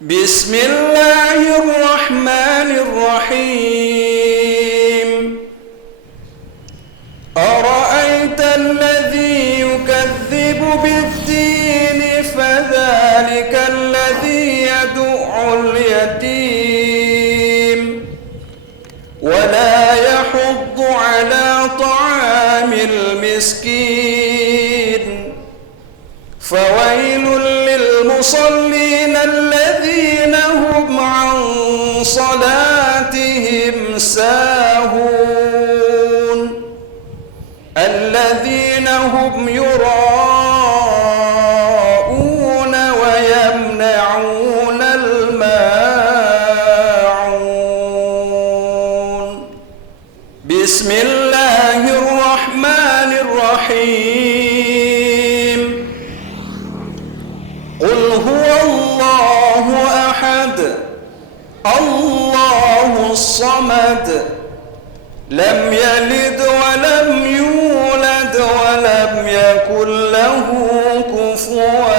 بسم الله الرحمن الرحيم. أرأيت الذي يكذب بالدين فذلك الذي يدع اليتيم ولا يحض على طعام المسكين فويل للمصلين الذين هم عن صلاتهم ساهون الذين هم يراءون ويمنعون الماعون. بسم الله الرحمن الرحيم. قل هو الله أحد الله الصمد لم يلد ولم يولد ولم يكن له كفوا